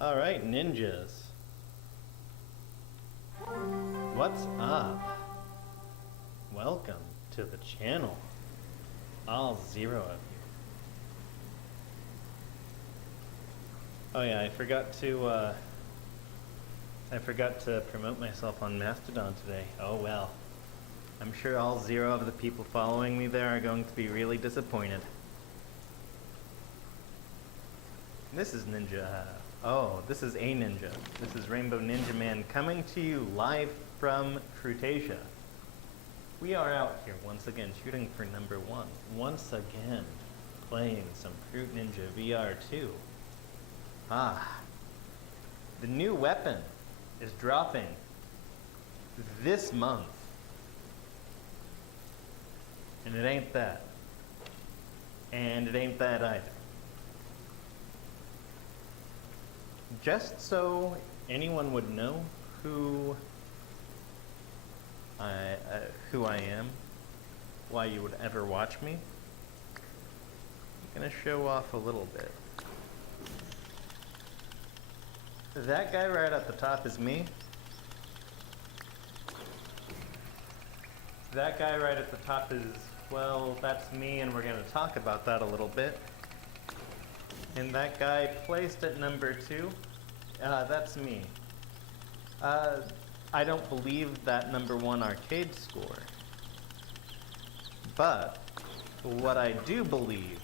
Alright, ninjas. What's up? Welcome to the channel. All 0 of you. Oh yeah, I forgot to promote myself on Mastodon today. Oh well. I'm sure all 0 of the people following me there are going to be really disappointed. This is this is a ninja. This is Rainbow Ninjaman coming to you live from Crutasia. We are out here once again shooting for number 1. Once again playing some Fruit Ninja VR 2. The new weapon is dropping this month. And it ain't that. And it ain't that either. Just so anyone would know who I am, why you would ever watch me, I'm gonna show off a little bit. That guy right at the top is me. That guy right at the top is, well, that's me, and we're gonna talk about that a little bit. And that guy placed at number 2, that's me. I don't believe that number 1 arcade score. But what I do believe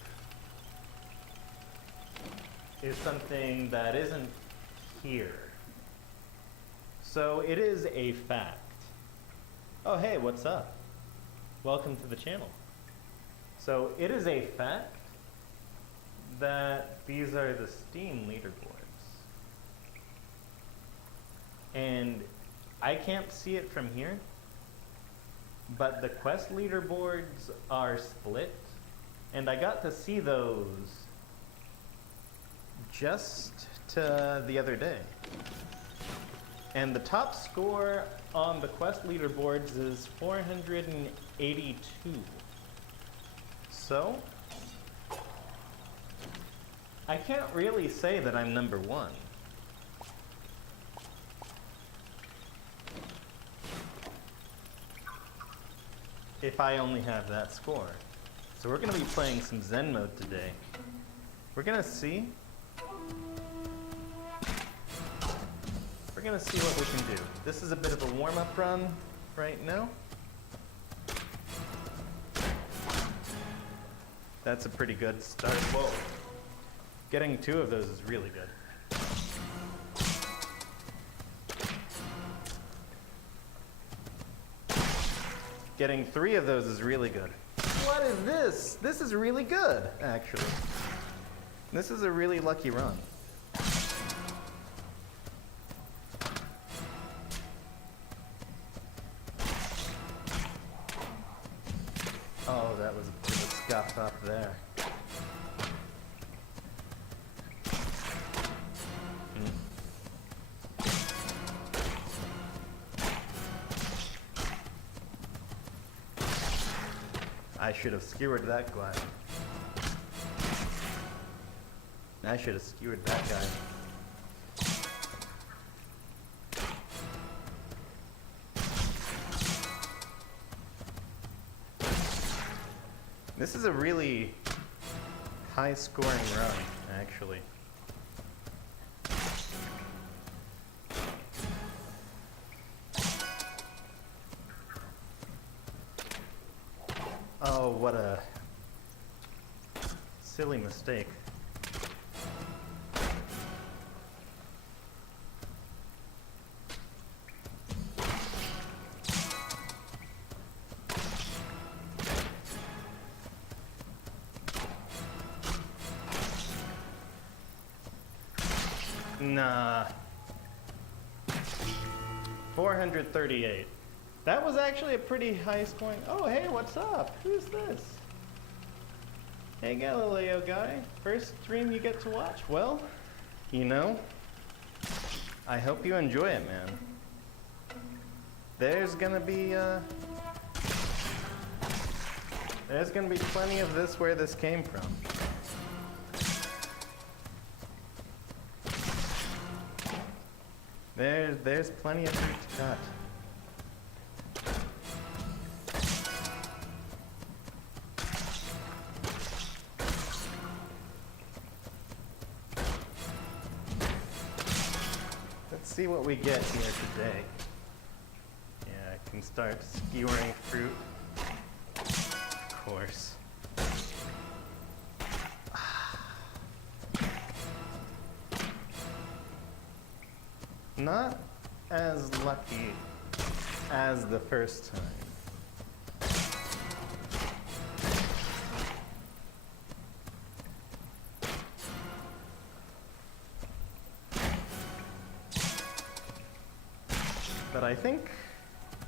is something that isn't here. So it is a fact. Oh hey, what's up? Welcome to the channel. So it is a fact that these are the Steam leaderboards. And I can't see it from here, but the quest leaderboards are split, and I got to see those just the other day. And the top score on the quest leaderboards is 482. So I can't really say that I'm number 1. If I only have that score. So we're going to be playing some Zen Mode today. We're going to see. We're going to see what we can do. This is a bit of a warm-up run right now. That's a pretty good start. Whoa. Getting 2 of those is really good. Getting 3 of those is really good. What is this? This is really good, actually. This is a really lucky run. Oh, that was a bit of a scuff up there. I should have skewered that guy. I should have skewered that guy. This is a really high-scoring run, actually. Oh, what a silly mistake. Nah. 438. That was actually a pretty high scoring. Oh, hey, what's up? Who's this? Hey, Galileo guy. First stream you get to watch. Well, you know, I hope you enjoy it, man. There's gonna be plenty of this where this came from. There's plenty of fruit to cut. Let's see what we get here today. Yeah, I can start skewering fruit. Of course. Not as lucky as the first time. But I think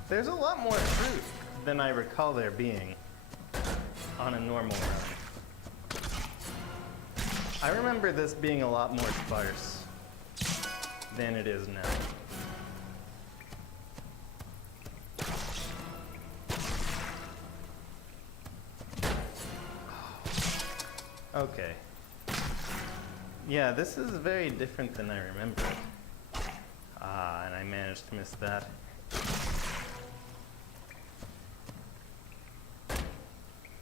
there's a lot more fruit than I recall there being on a normal run. I remember this being a lot more sparse than it is now. Okay. Yeah, this is very different than I remembered. Ah, and I managed to miss that.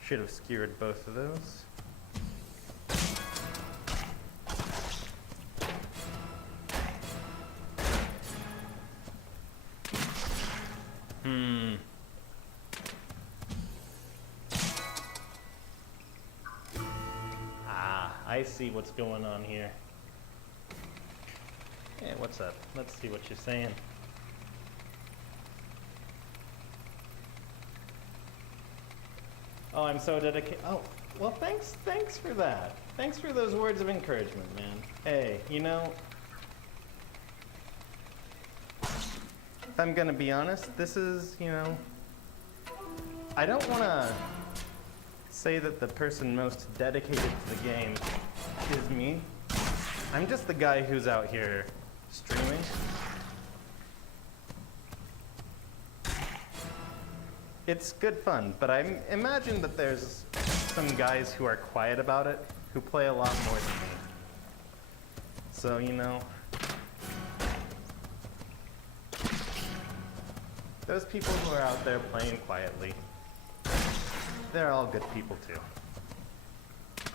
Should have skewered both of those. I see what's going on here. Hey, what's up? Let's see what you're saying. Oh, I'm so dedicated. Oh, well, thanks for that. Thanks for those words of encouragement, man. Hey, you know, if I'm gonna be honest, this is, you know, I don't wanna say that the person most dedicated to the game is me. I'm just the guy who's out here streaming. It's good fun, but I imagine that there's some guys who are quiet about it, who play a lot more than me. So, you know, those people who are out there playing quietly, they're all good people too.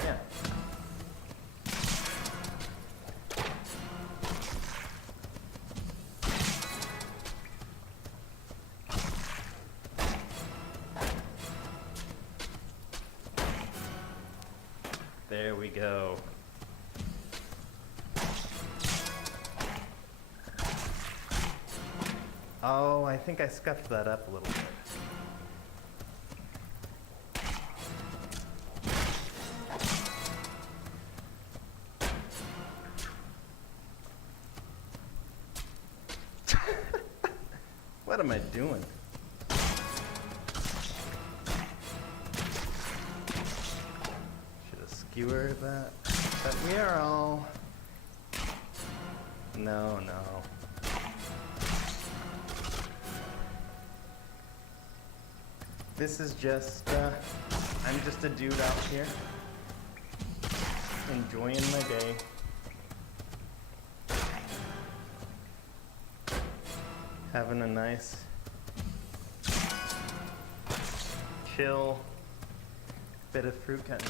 Yeah. There we go. Oh, I think I scuffed that up a little bit. What am I doing? Should have skewered that. But we are all... No. This is just, I'm just a dude out here, enjoying my day. Having a nice, chill bit of fruit cutting.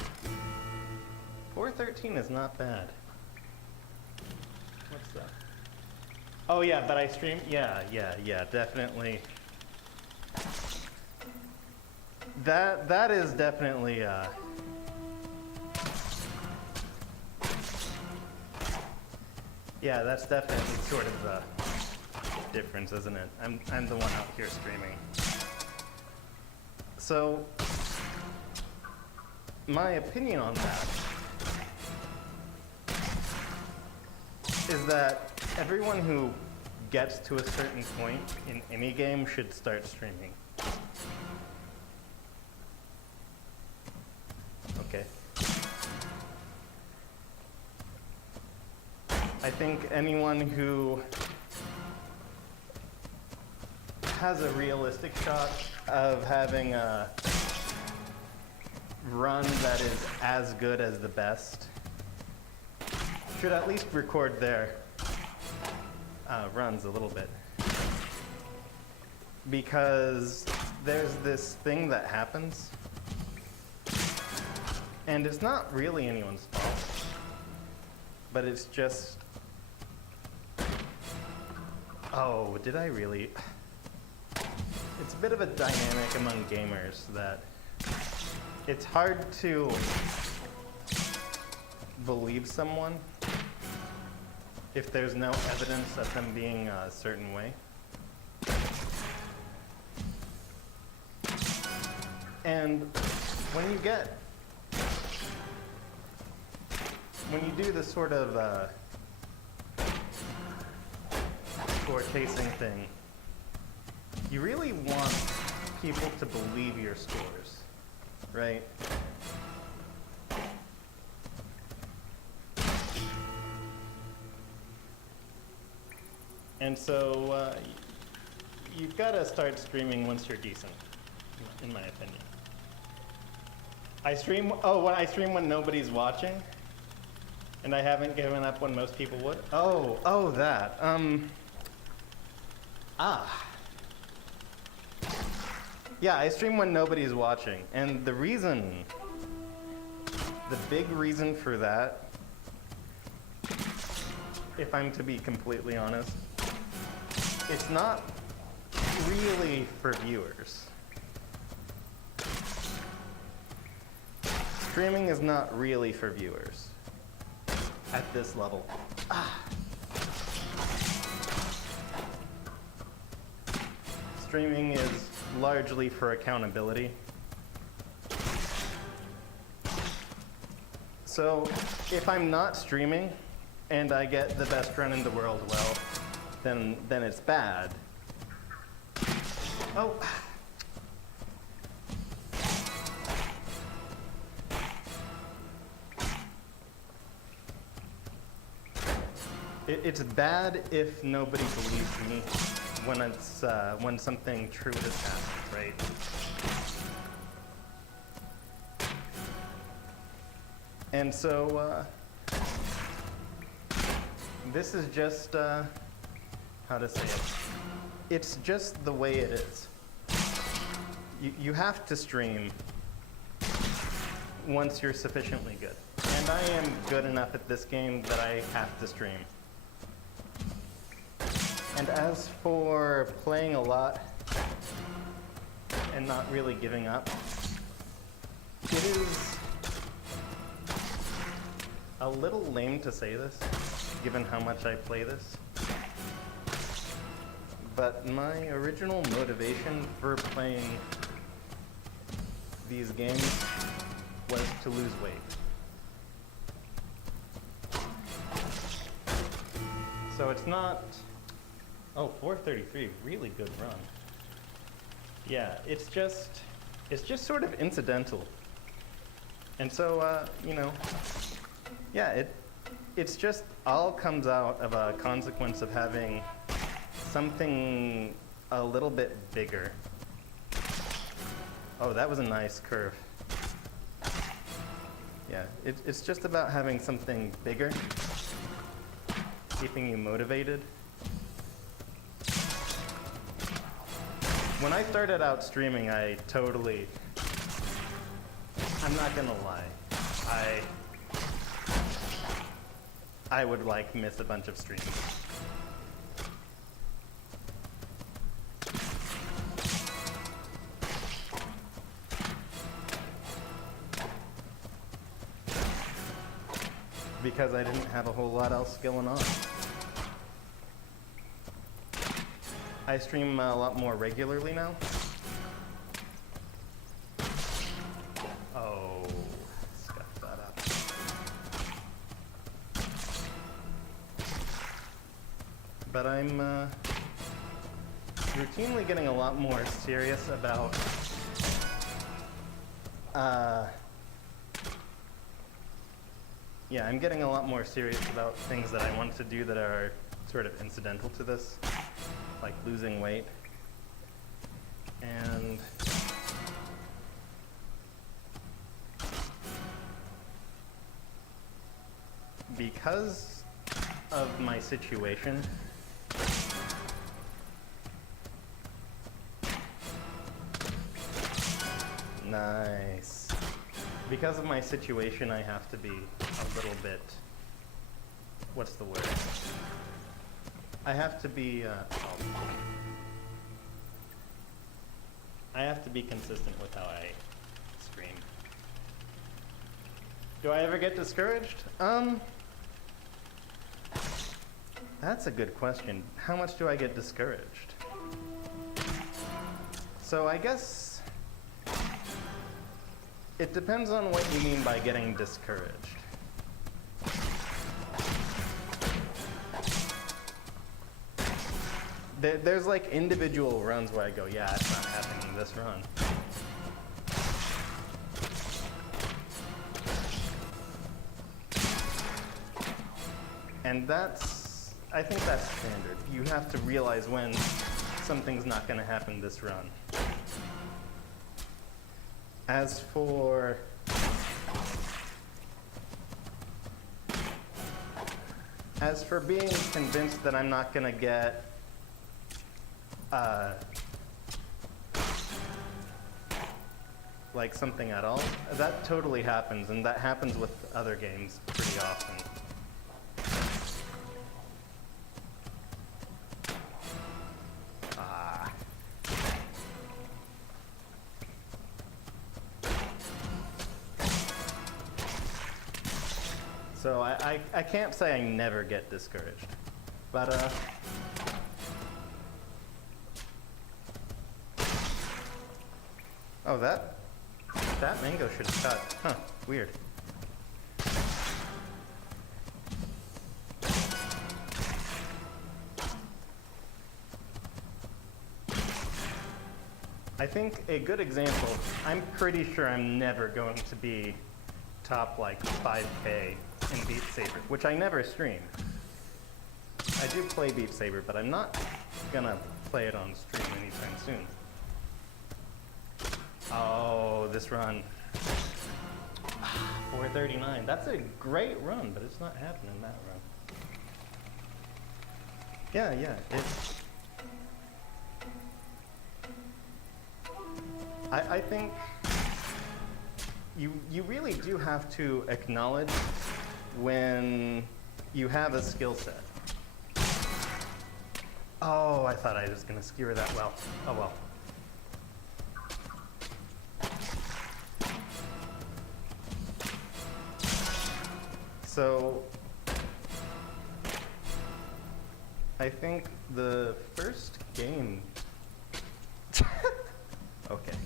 413 is not bad. What's that? Oh yeah, but I stream, yeah, definitely. That is definitely, yeah, that's definitely sort of the difference, isn't it? I'm the one out here streaming. So, my opinion on that is that everyone who gets to a certain point in any game should start streaming. Okay. I think anyone who has a realistic shot of having a run that is as good as the best should at least record their runs a little bit. Because there's this thing that happens, and it's not really anyone's fault, but it's just, oh, did I really? It's a bit of a dynamic among gamers that it's hard to believe someone if there's no evidence of them being a certain way. And when you do this sort of score chasing thing, you really want people to believe your scores, right? And so you've got to start streaming once you're decent, in my opinion. I stream when nobody's watching, and I haven't given up when most people would. Oh, that. Yeah, I stream when nobody's watching, and the big reason for that, if I'm to be completely honest, it's not really for viewers. Streaming is not really for viewers at this level. Streaming is largely for accountability. So if I'm not streaming and I get the best run in the world, well, then it's bad. Oh. It's bad if nobody believes me when something true has happened, right? And so this is just how to say it. It's just the way it is. You have to stream once you're sufficiently good. And I am good enough at this game that I have to stream. And as for playing a lot and not really giving up, it is a little lame to say this, given how much I play this. But my original motivation for playing these games was to lose weight. So it's not... Oh, 433, really good run. Yeah, it's just sort of incidental. And so, you know, yeah, it's just all comes out of a consequence of having something a little bit bigger. Oh, that was a nice curve. Yeah, it's just about having something bigger, keeping you motivated. When I started out streaming, I'm not gonna lie, I would like miss a bunch of streams. Because I didn't have a whole lot else going on. I stream a lot more regularly now. Oh, scuffed that up. But I'm routinely getting a lot more serious about yeah, I'm getting a lot more serious about things that I want to do that are sort of incidental to this, like losing weight. And because of my situation, Nice. Because of my situation, I have to be a little bit... What's the word? I have to be... I have to be consistent with how I stream. Do I ever get discouraged? That's a good question. How much do I get discouraged? So I guess it depends on what you mean by getting discouraged. There's like individual runs where I go, yeah, it's not happening this run. And I think that's standard. You have to realize when something's not going to happen this run. As for being convinced that I'm not going to get like something at all, that totally happens, and that happens with other games pretty often. So I can't say I never get discouraged, but oh, that mango should cut. Huh, weird. I think a good example, I'm pretty sure I'm never going to be top like 5K in Beat Saber, which I never stream. I do play Beat Saber, but I'm not gonna play it on stream anytime soon. Oh, this run. 439. That's a great run, but it's not happening that run. Yeah, it's... I think you really do have to acknowledge when you have a skill set. Oh, I thought I was gonna skewer that well. Oh well. So, I think the first game... Okay.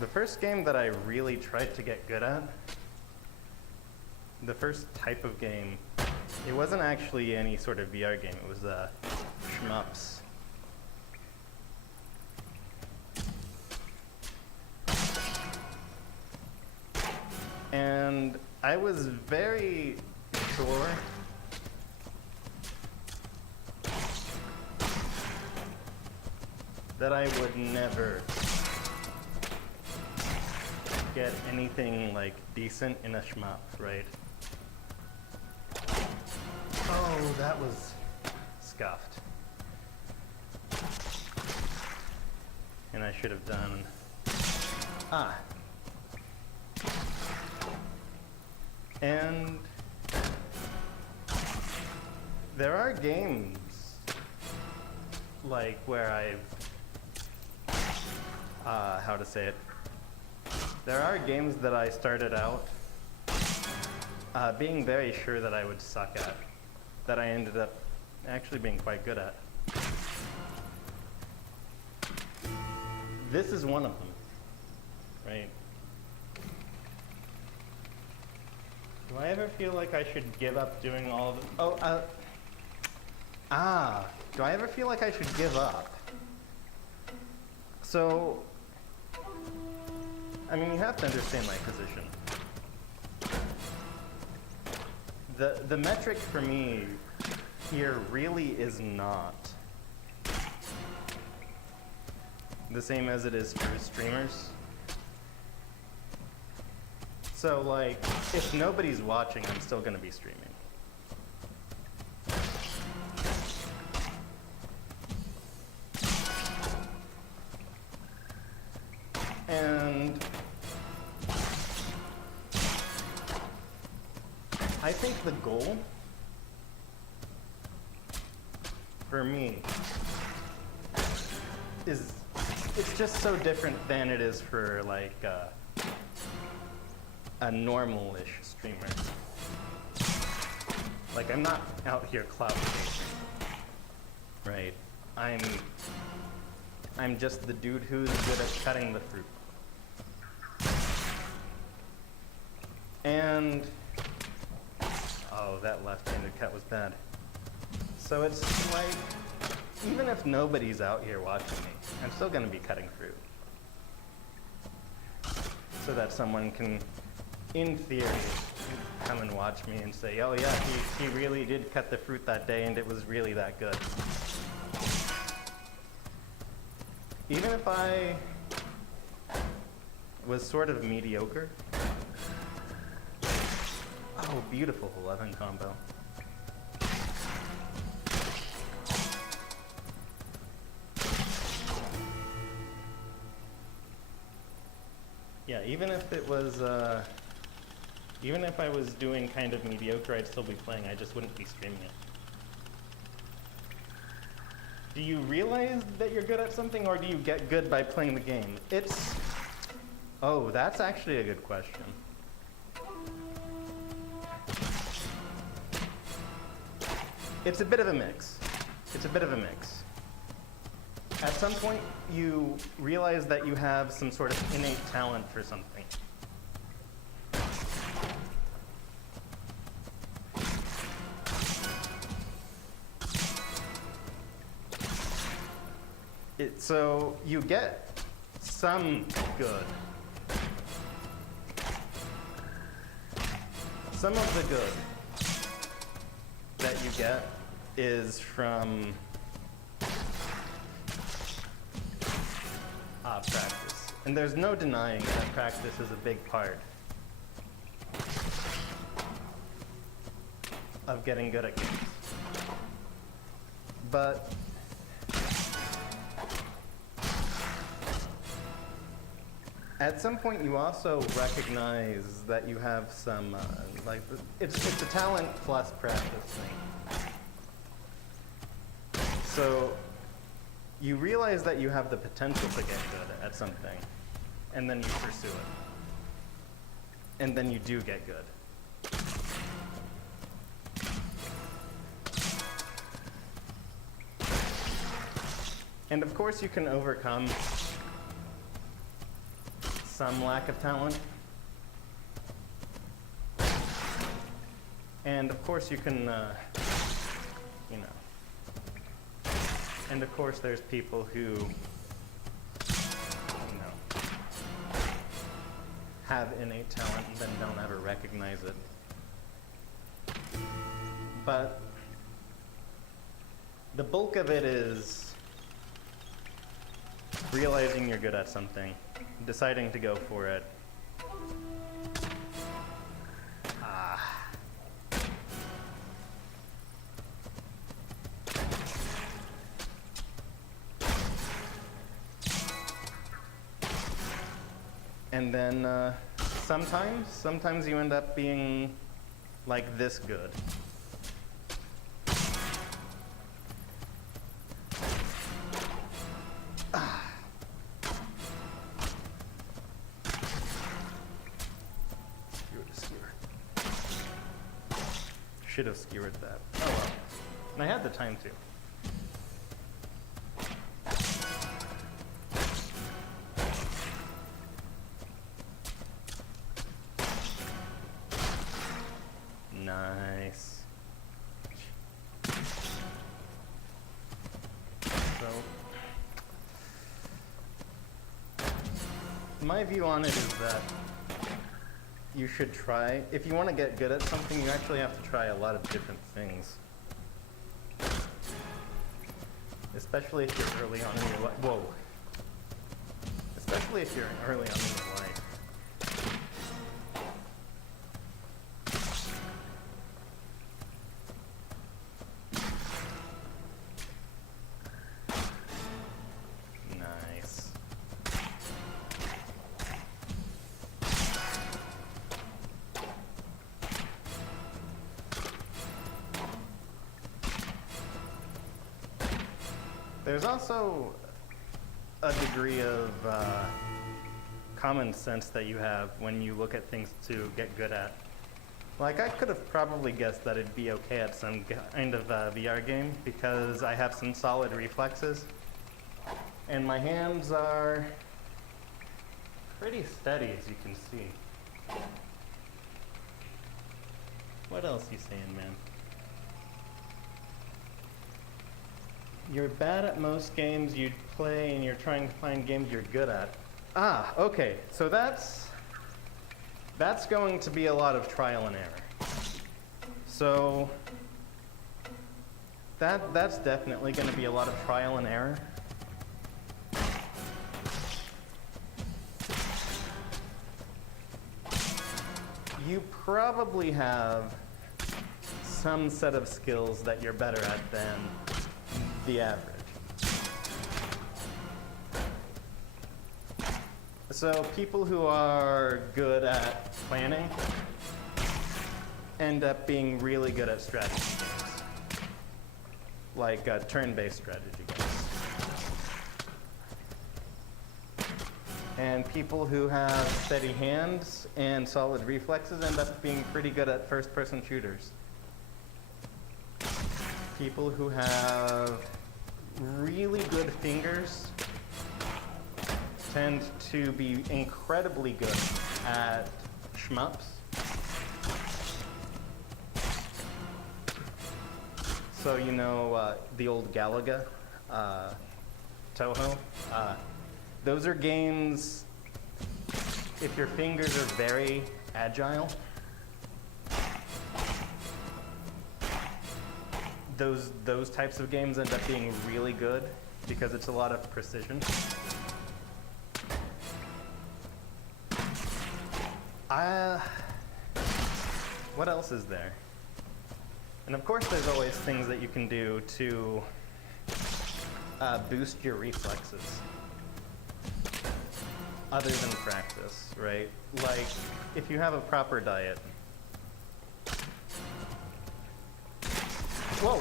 The first game that I really tried to get good at, the first type of game, it wasn't actually any sort of VR game, it was shmups. And I was very sure that I would never get anything like decent in a shmup, right? Oh, that was scuffed. And I should have done... And there are games like where I've, how to say it? There are games that I started out being very sure that I would suck at, that I ended up actually being quite good at. This is one of them, right? Do I ever feel like I should give up doing all of it? Oh, do I ever feel like I should give up? So, I mean, you have to understand my position. The metric for me here really is not the same as it is for streamers. So, like, if nobody's watching, I'm still gonna be streaming. And I think the goal for me is, it's just so different than it is for like a normal-ish streamer. Like, I'm not out here clout chasing, right? I'm just the dude who's good at cutting the fruit. And, oh, that left-handed cut was bad. So it's like, even if nobody's out here watching me, I'm still gonna be cutting fruit. So that someone can, in theory, come and watch me and say, oh yeah, he really did cut the fruit that day and it was really that good. Even if I was sort of mediocre. Oh, beautiful 11 combo. Yeah, even if it was, even if I was doing kind of mediocre, I'd still be playing, I just wouldn't be streaming it. Do you realize that you're good at something, or do you get good by playing the game? It's, oh, that's actually a good question. It's a bit of a mix. It's a bit of a mix. At some point, you realize that you have some sort of innate talent for something. So you get some good. Some of the good that you get is from practice. And there's no denying that practice is a big part of getting good at games. But at some point you also recognize that you have some, it's a talent plus practice thing. So you realize that you have the potential to get good at something, and then you pursue it. And then you do get good. And of course you can overcome some lack of talent. And of course you can, you know. And of course there's people who, you know, have innate talent and then don't ever recognize it. But the bulk of it is realizing you're good at something, deciding to go for it. And then sometimes you end up being like this good. Should have skewered that. Oh well. And I had the time to. Nice. So, my view on it is that you should try, if you want to get good at something, you actually have to try a lot of different things. Especially if you're early on in your life. Whoa. Especially if you're early on in your life. Nice. There's also a degree of common sense that you have when you look at things to get good at. Like, I could have probably guessed that it'd be okay at some kind of VR game because I have some solid reflexes. And my hands are pretty steady, as you can see. What else you saying, man? You're bad at most games you play and you're trying to find games you're good at. Ah, okay, so that's going to be a lot of trial and error. So that's definitely going to be a lot of trial and error. You probably have some set of skills that you're better at than the average. So people who are good at planning end up being really good at strategy games, like turn-based strategy games. And people who have steady hands and solid reflexes end up being pretty good at first-person shooters. People who have really good fingers tend to be incredibly good at shmups. So you know the old Galaga, Toho? Those are games, if your fingers are very agile, those types of games end up being really good because it's a lot of precision. What else is there? And of course there's always things that you can do to boost your reflexes other than practice, right? Like, if you have a proper diet. Whoa!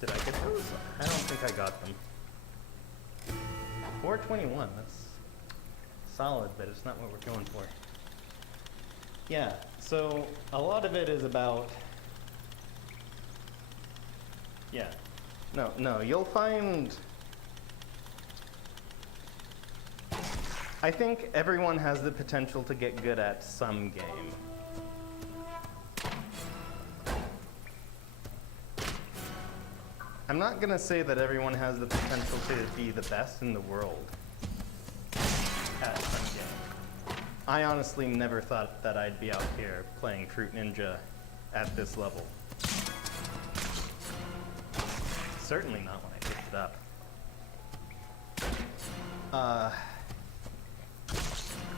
Did I get those? I don't think I got them. 421, that's solid, but it's not what we're going for. Yeah, so a lot of it is about, yeah. No, you'll find, I think everyone has the potential to get good at some game. I'm not gonna say that everyone has the potential to be the best in the world at some game. I honestly never thought that I'd be out here playing Fruit Ninja at this level. Certainly not when I picked it up.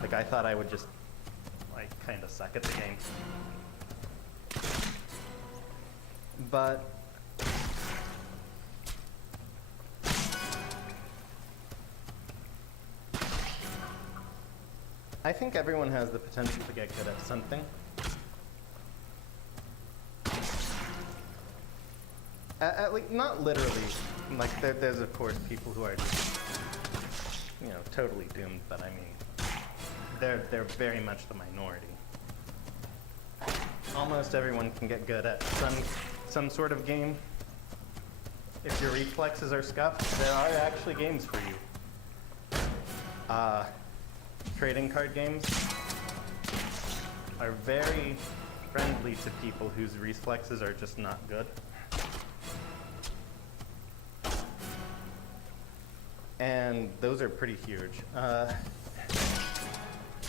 Like, I thought I would just, like, kind of suck at the game. But I think everyone has the potential to get good at something. At least, not literally. Like, there's of course people who are just, you know, totally doomed, but I mean, they're very much the minority. Almost everyone can get good at some sort of game. If your reflexes are scuffed, there are actually games for you. Trading card games are very friendly to people whose reflexes are just not good. And those are pretty huge.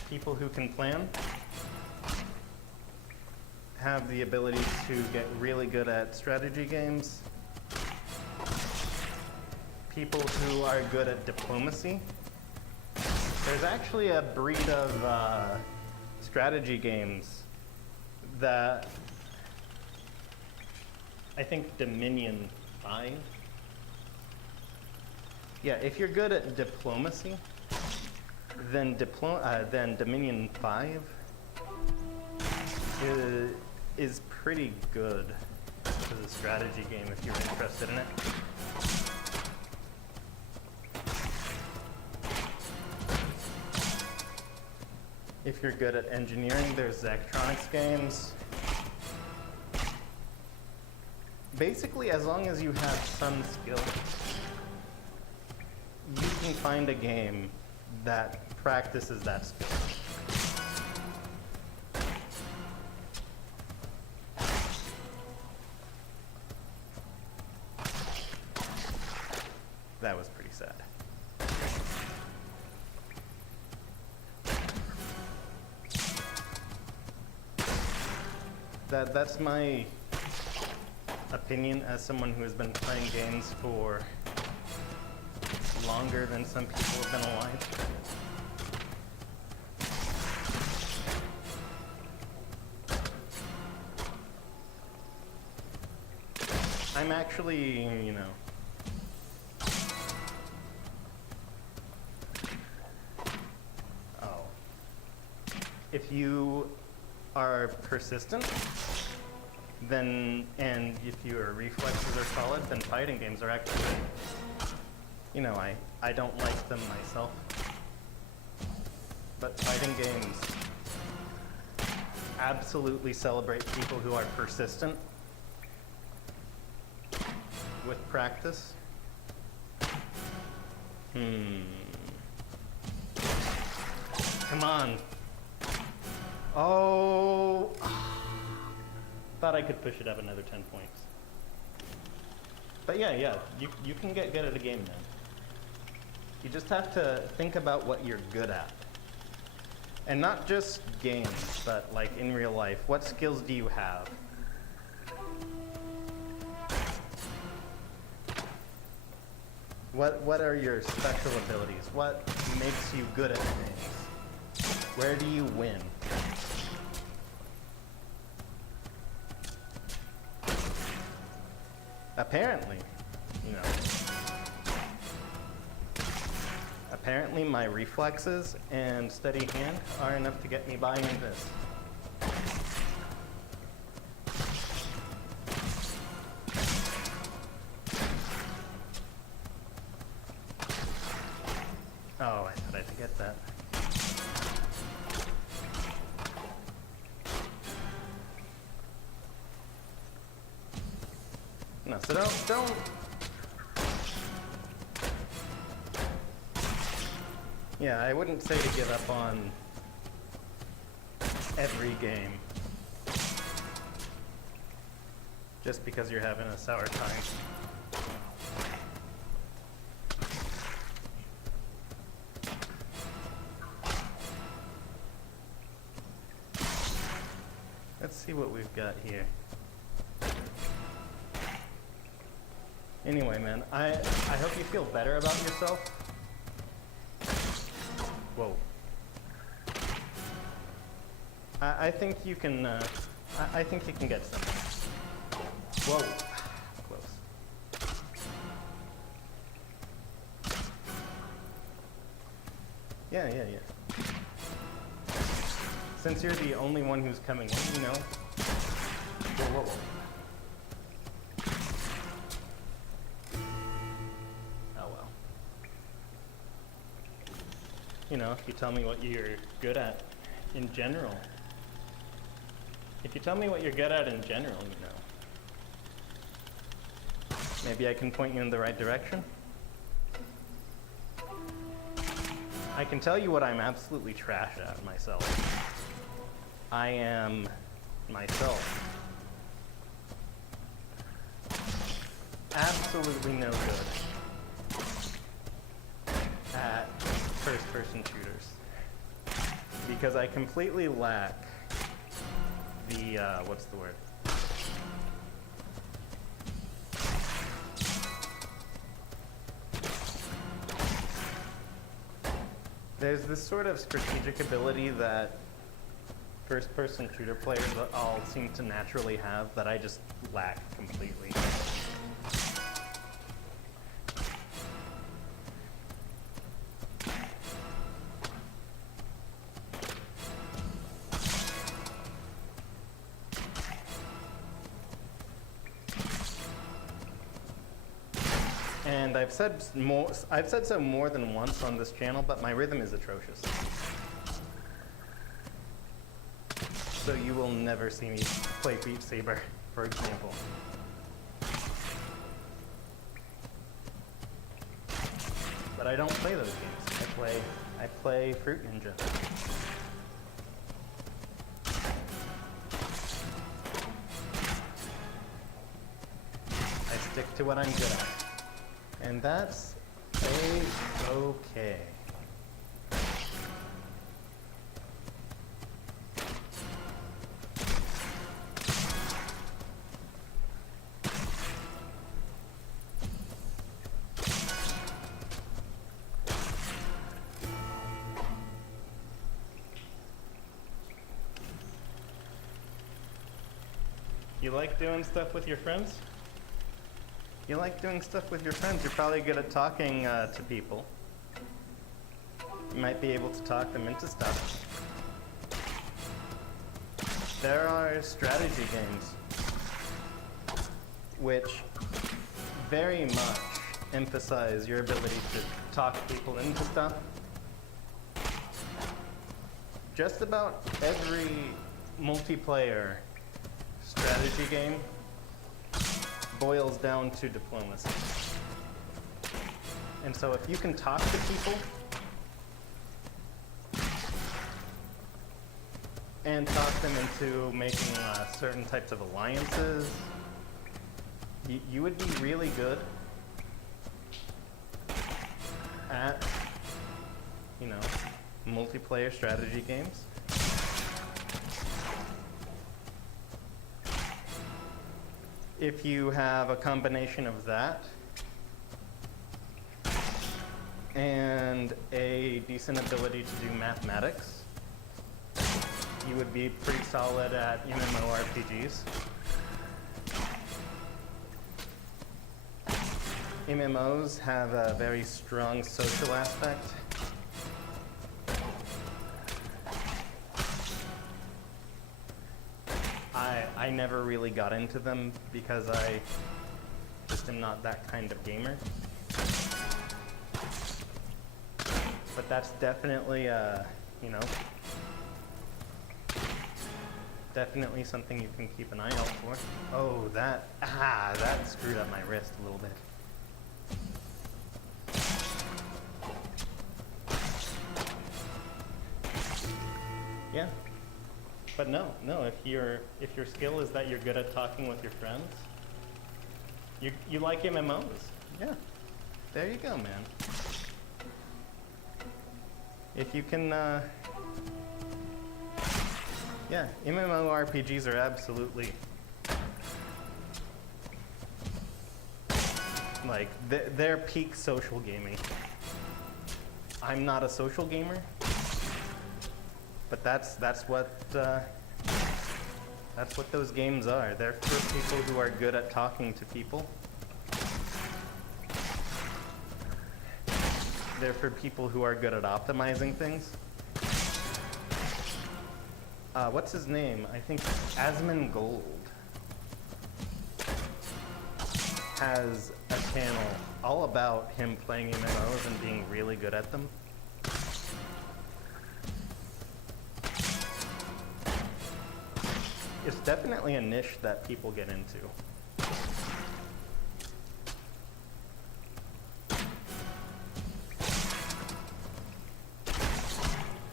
People who can plan have the ability to get really good at strategy games. People who are good at diplomacy. There's actually a breed of strategy games that I think Dominion 5. Yeah, if you're good at diplomacy, then Dominion 5 is pretty good. is a strategy game if you're interested in it. If you're good at engineering, there's Zachtronics games. Basically, as long as you have some skill, you can find a game that practices that skill. That was pretty sad. That's my opinion as someone who has been playing games for longer than some people have been alive. I'm actually, you know, if you are persistent, then, and if your reflexes are solid, then fighting games are actually good. You know, I don't like them myself, but fighting games absolutely celebrate people who are persistent with practice. Come on. Oh, thought I could push it up another 10 points. But yeah, you can get good at a game, man. You just have to think about what you're good at. And not just games, but like in real life. What skills do you have? What are your special abilities? What makes you good at things? Where do you win? Apparently, you know, apparently my reflexes and steady hand are enough to get me by in this. Oh, I thought I'd get that. No, so don't. Yeah, I wouldn't say to give up on every game just because you're having a sour time. Let's see what we've got here. Anyway, man, I hope you feel better about yourself. Whoa. I think you can, I think you can get something. Whoa. Close. Yeah. Since you're the only one who's coming in, you know. Whoa. You know, if you tell me what you're good at in general. If you tell me what you're good at in general, you know. Maybe I can point you in the right direction. I can tell you what I'm absolutely trash at myself. I am myself absolutely no good at first-person shooters because I completely lack the, what's the word? There's this sort of strategic ability that first-person shooter players all seem to naturally have that I just lack completely. And I've said so more than once on this channel, but my rhythm is atrocious. So you will never see me play Beat Saber, for example. But I don't play those games. I play Fruit Ninja. I stick to what I'm good at. And that's A-okay. You like doing stuff with your friends? You like doing stuff with your friends. You're probably good at talking to people. You might be able to talk them into stuff. There are strategy games which very much emphasize your ability to talk people into stuff. Just about every multiplayer strategy game boils down to diplomacy. And so if you can talk to people and talk them into making certain types of alliances, you would be really good at, you know, multiplayer strategy games. If you have a combination of that and a decent ability to do mathematics, you would be pretty solid at MMORPGs. MMOs have a very strong social aspect. I never really got into them because I just am not that kind of gamer. But that's definitely, you know, definitely something you can keep an eye out for. Oh, that screwed up my wrist a little bit. Yeah. But no, if your skill is that you're good at talking with your friends, you like MMOs. Yeah. There you go, man. If you can yeah, MMORPGs are absolutely like they're peak social gaming. I'm not a social gamer. But that's what those games are. They're for people who are good at talking to people. They're for people who are good at optimizing things. What's his name? I think Asmongold has a channel all about him playing MMOs and being really good at them. It's definitely a niche that people get into.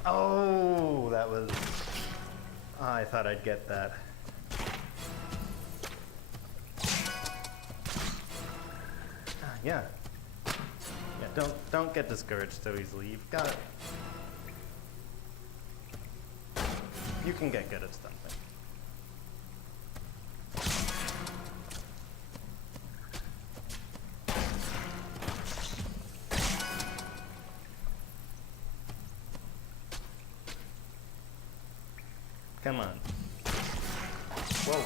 Oh, that was... I thought I'd get that. Yeah. Yeah, don't get discouraged so easily. You've got it. You can get good at something. Come on. Whoa.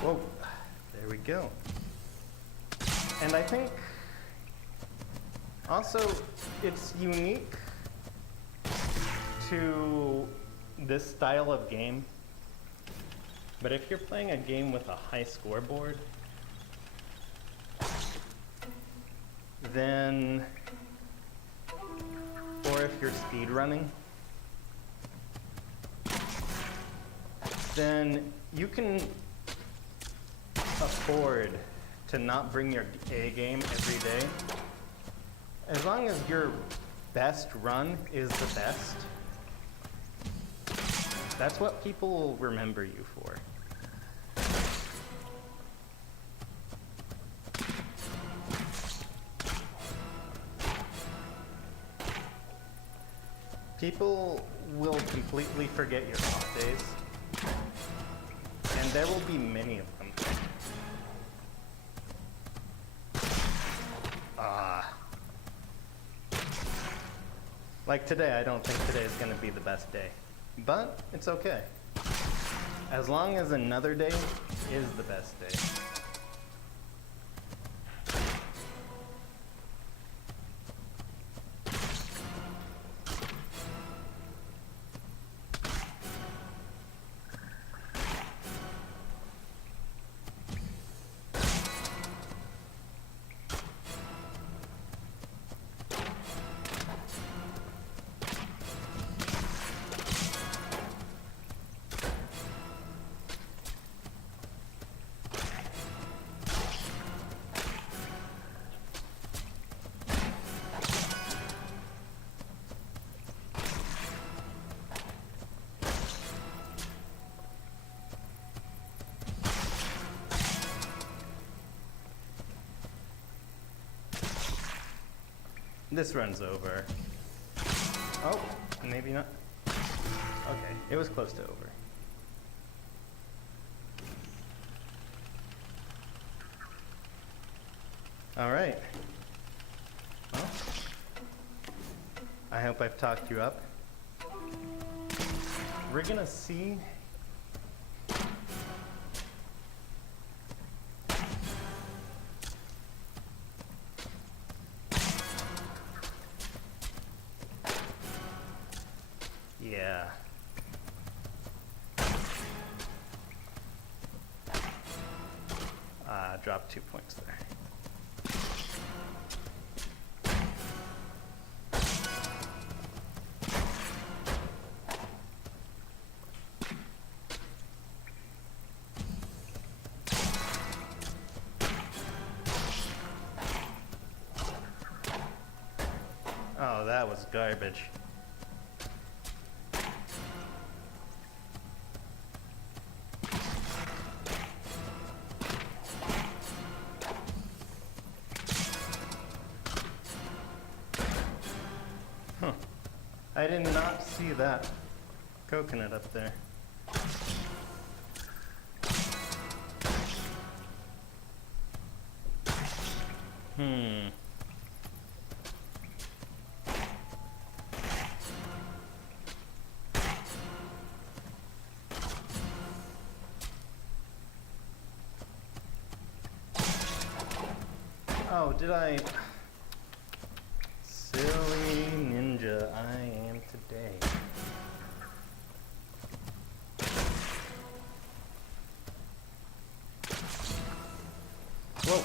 Whoa. There we go. And I think also it's unique to this style of game, but if you're playing a game with a high scoreboard, then, or if you're speedrunning, then you can afford to not bring your A game every day. As long as your best run is the best, that's what people will remember you for. People will completely forget your off days, and there will be many of them. Like today, I don't think today is going to be the best day, but it's okay. As long as another day is the best day. This run's over. Oh, maybe not. Okay, it was close to over. All right. Well, I hope I've talked you up. We're gonna see. Yeah. Dropped 2 points there. Oh, that was garbage. I did not see that coconut up there. Oh, did I? Silly ninja I am today. Whoa.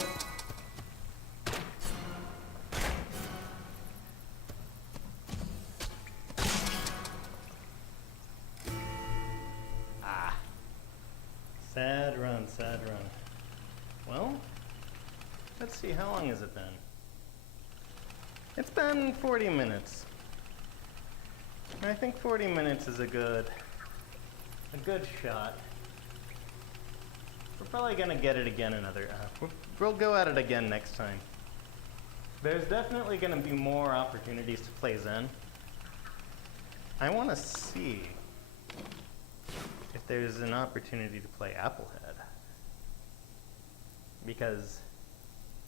Ah. Sad run, sad run. Well, let's see, how long has it been? It's been 40 minutes. I think 40 minutes is a good shot. We're probably gonna get it again another, we'll go at it again next time. There's definitely gonna be more opportunities to play Zen. I wanna see if there's an opportunity to play Applehead, because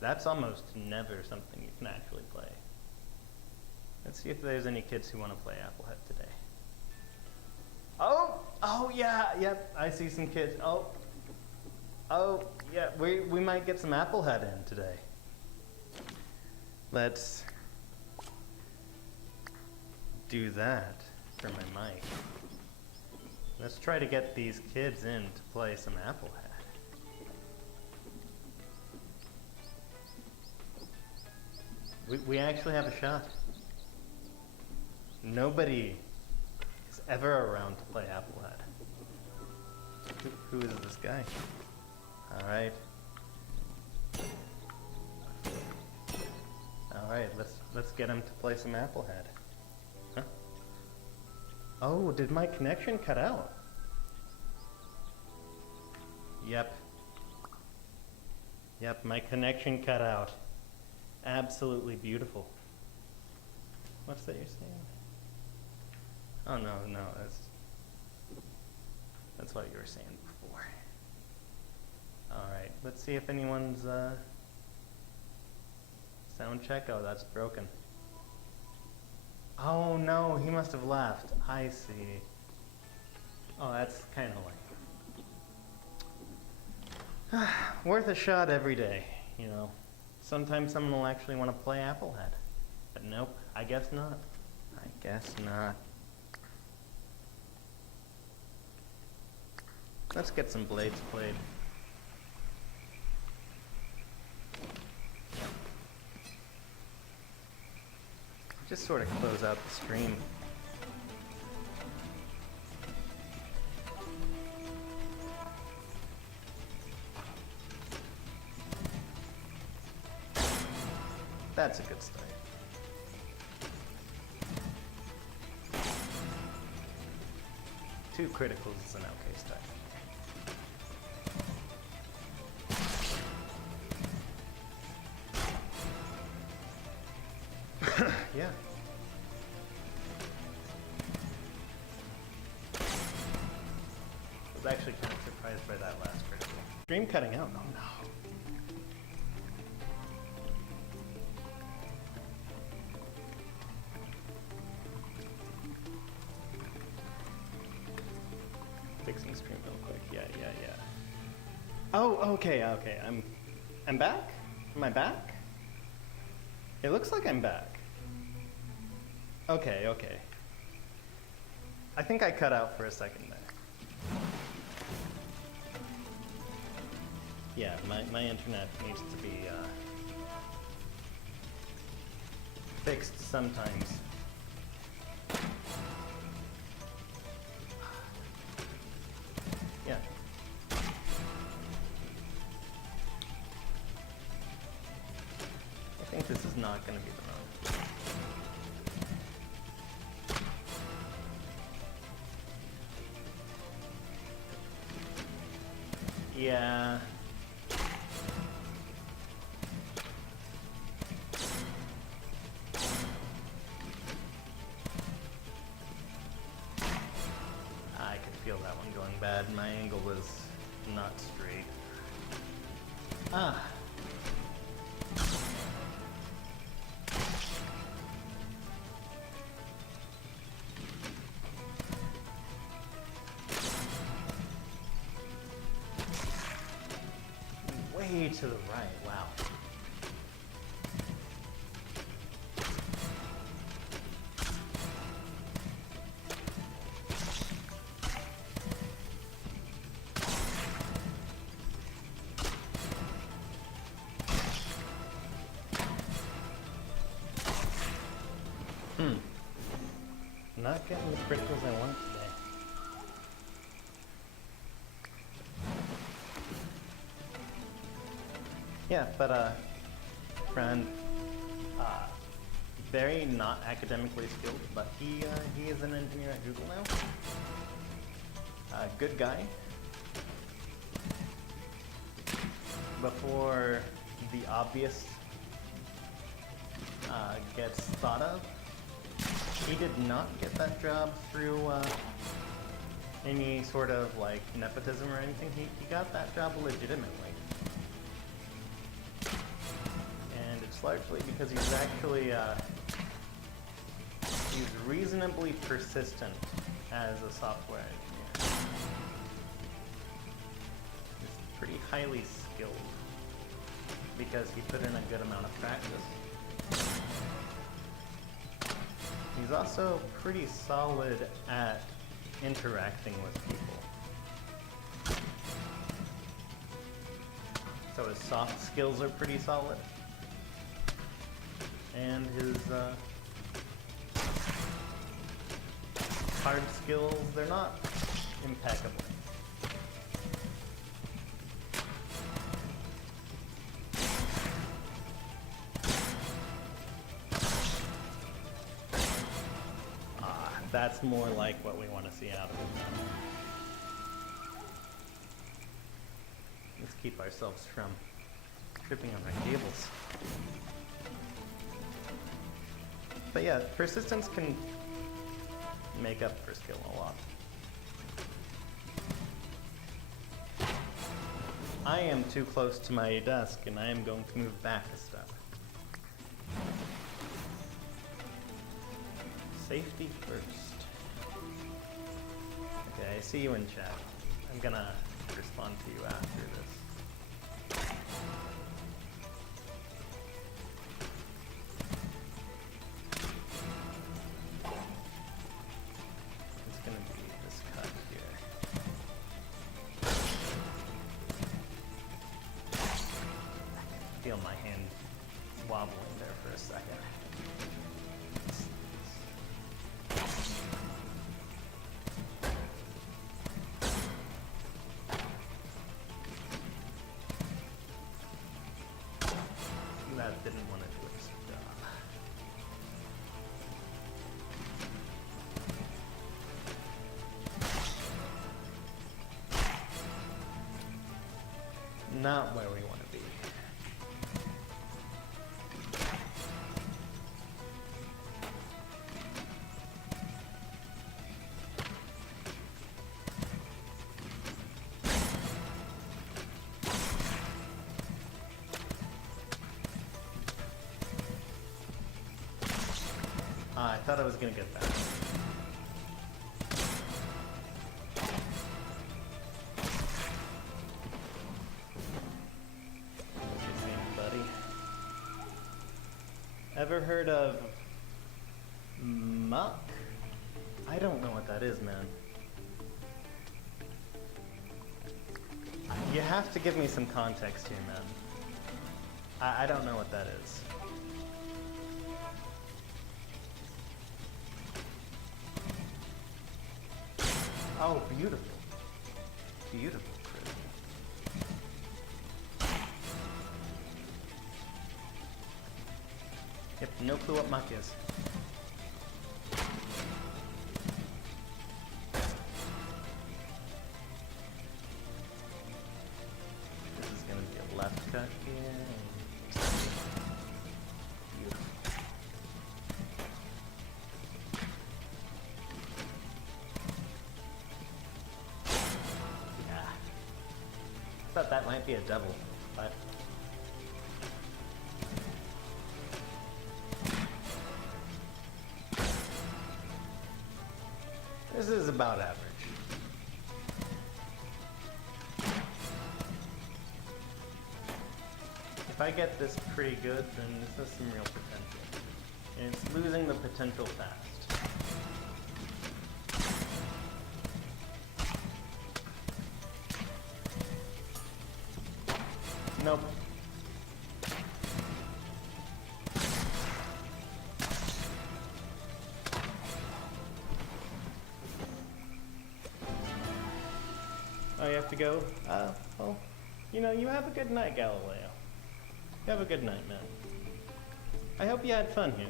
that's almost never something you can actually play. Let's see if there's any kids who want to play Applehead today. Oh yeah, yep, I see some kids. Oh yeah, we might get some Applehead in today. Let's do that. for my mic. Let's try to get these kids in to play some Applehead. We actually have a shot. Nobody is ever around to play Applehead. Who is this guy? Alright. Alright, let's get him to play some Applehead. Huh? Oh, did my connection cut out? Yep. Yep, my connection cut out. Absolutely beautiful. What's that you're saying? Oh no, that's what you were saying before. Alright, let's see if anyone's sound check. Oh, that's broken. Oh no, he must have left. I see. Oh, that's kinda like worth a shot every day, you know. Sometimes someone will actually want to play Applehead. But nope, I guess not. I guess not. Let's get some blades played. Just sort of close out the stream. That's a good start. Two criticals is an okay start. Yeah. I was actually kind of surprised by that last critical. Stream cutting out? Oh no. Fixing stream real quick. Yeah. Oh, okay. I'm back? Am I back? It looks like I'm back. Okay. I think I cut out for a second there. Yeah, my internet needs to be fixed sometimes. Yeah. I think this is not going to be the run. Yeah. I could feel that one going bad. My angle was not straight. Ah. Way to the right, wow. Not getting the criticals I want today. Yeah, but friend, very not academically skilled, but he is an engineer at Google now. Good guy. Before the obvious gets thought of, he did not get that job through any sort of like nepotism or anything. He got that job legitimately. And it's largely because he's actually he's reasonably persistent as a software engineer. He's pretty highly skilled because he put in a good amount of practice. He's He's also pretty solid at interacting with people. So his soft skills are pretty solid. And his hard skills, they're not impeccable. That's more like what we want to see out of it. Let's keep ourselves from tripping on our cables. But yeah, persistence can make up for skill a lot. I am too close to my desk and I am going to move back a step. Safety first. Okay, I see you in chat. I'm gonna respond to you after this. It's gonna be this cut here. Feel my hand wobbling there for a second. That didn't want to do its job. Not where we want to be. I thought I was gonna get that. What's your name, buddy? Ever heard of muck? I don't know what that is, man. You have to give me some context here, man. I don't know what that is. Oh, beautiful. Beautiful. Yep, no clue what muck is. This is gonna be a left cut here. Beautiful. Thought that might be a double, but this is about average. If I get this pretty good, then this has some real potential. And it's losing the potential fast. Nope. Oh, you have to go? Well, you know, you have a good night, Galileo. You have a good night, man. I hope you had fun here.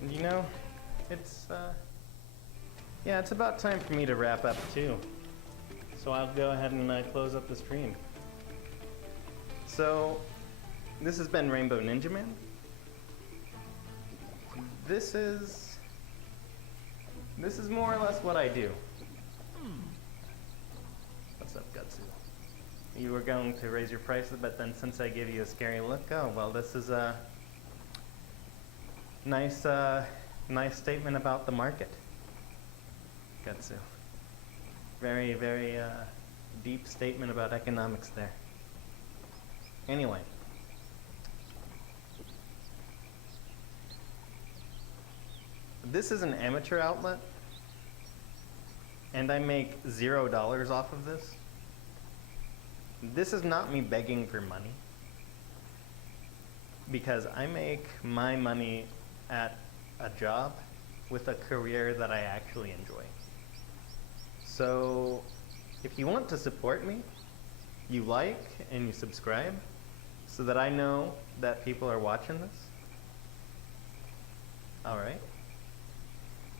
And you know, it's, yeah, it's about time for me to wrap up, too. So I'll go ahead and close up the stream. So, this has been Rainbow Ninjaman. This is more or less what I do. What's up, Gutsu? You were going to raise your prices, but then since I gave you a scary look, oh, well, this is a nice statement about the market. Gutsu. Very, very deep statement about economics there. Anyway, This is an amateur outlet, and I make $0 off of this. This is not me begging for money, because I make my money at a job with a career that I actually enjoy. So if you want to support me, you like and you subscribe so that I know that people are watching this. All right.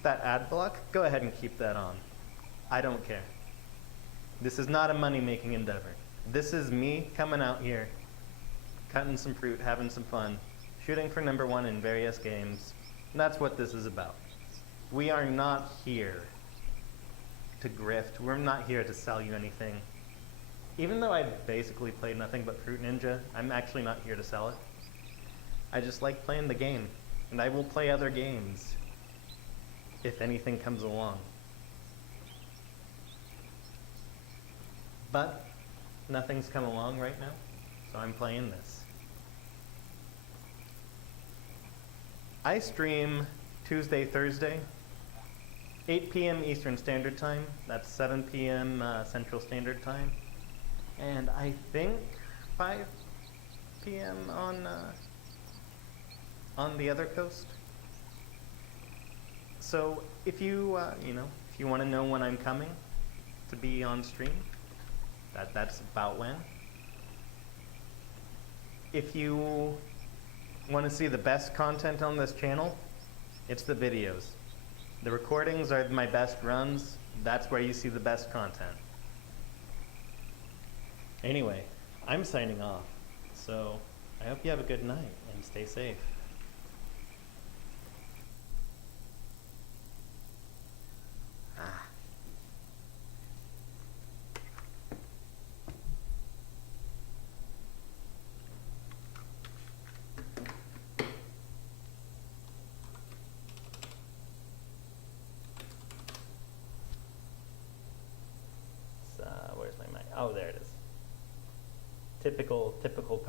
That ad block, go ahead and keep that on. I don't care. This is not a money-making endeavor. This is me coming out here, cutting some fruit, having some fun, shooting for #1 in various games. And that's what this is about. We are not here to grift. We're not here to sell you anything. Even though I basically played nothing but Fruit Ninja, I'm actually not here to sell it. I just like playing the game, and I will play other games if anything comes along. But nothing's come along right now, so I'm playing this. I stream Tuesday, Thursday, 8 p.m. Eastern Standard Time. That's 7 p.m. Central Standard Time. And I think 5 p.m. on the other coast. So if you if you want to know when I'm coming to be on stream, that's about when. If you want to see the best content on this channel, it's the videos. The recordings are my best runs. That's where you see the best content. Anyway, I'm signing off. So I hope you have a good night and stay safe. Where's my mic? Oh, there it is. Typical